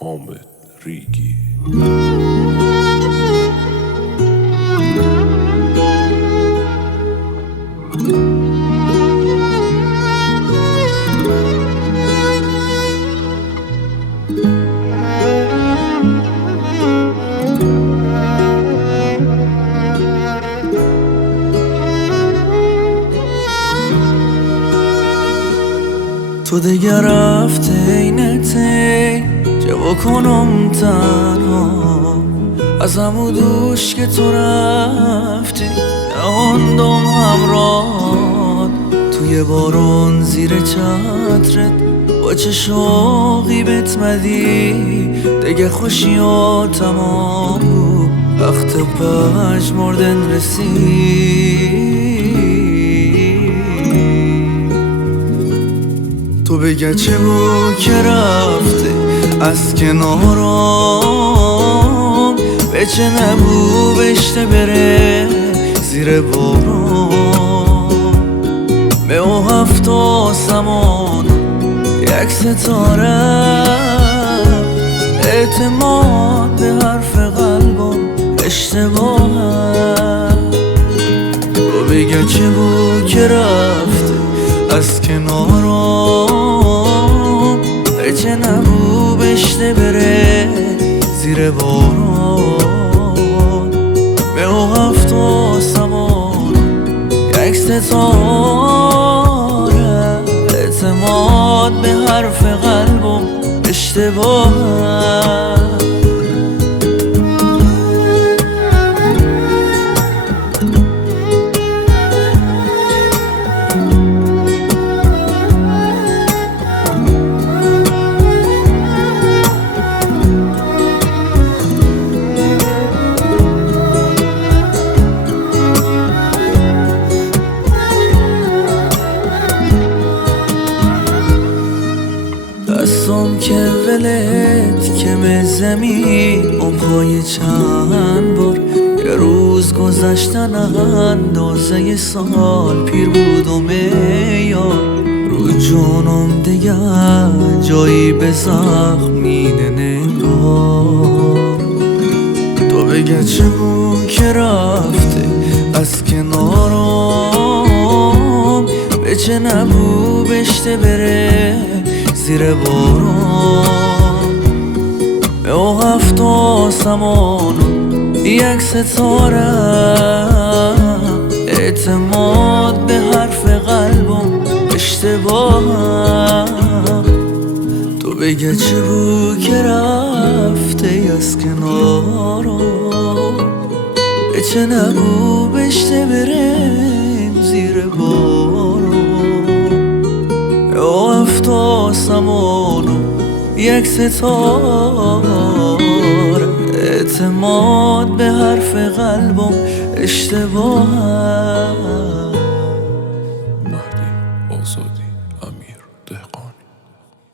حامد ریگی. تو دیگه رفته اینته چه بکنم تنها از همو دوش که تو رفتی نماندم همراه توی بارون زیر چترت با چه شوقی بهت مدی دیگه خوشی‌ها تمام بود وقت پژمردن رسید تو بگه چه بود که رفته از کنارم به چه نبود بشته بره زیر باران به او هفت آسمان یک ستاره اعتماد به حرف قلبم اشتباهه تو بگه چه بود که رفته از کنارم به چه نبود بشته بره زیر باران به او هفت آسمان یک ستاره اعتماد به حرف قلبم اشتباهه دستم که ولت که به زمین پای چند بار یه روز گذشتن اندازه سال پیر بودم یار رو جانم دیگه جایی به زخم مینه نگار تو بگه چه بود که رفته از کنارم به چه نبود بشته بره زیر باران به او هفت آسمان یک ستاره اعتماد به حرف قلبم اشتباهه تو بگه چه بود که رفته از کنارم به چه نبود بشته برم زیر باران او هفت آسمان و یک ستاره اعتماد به حرف قلبم اشتباهه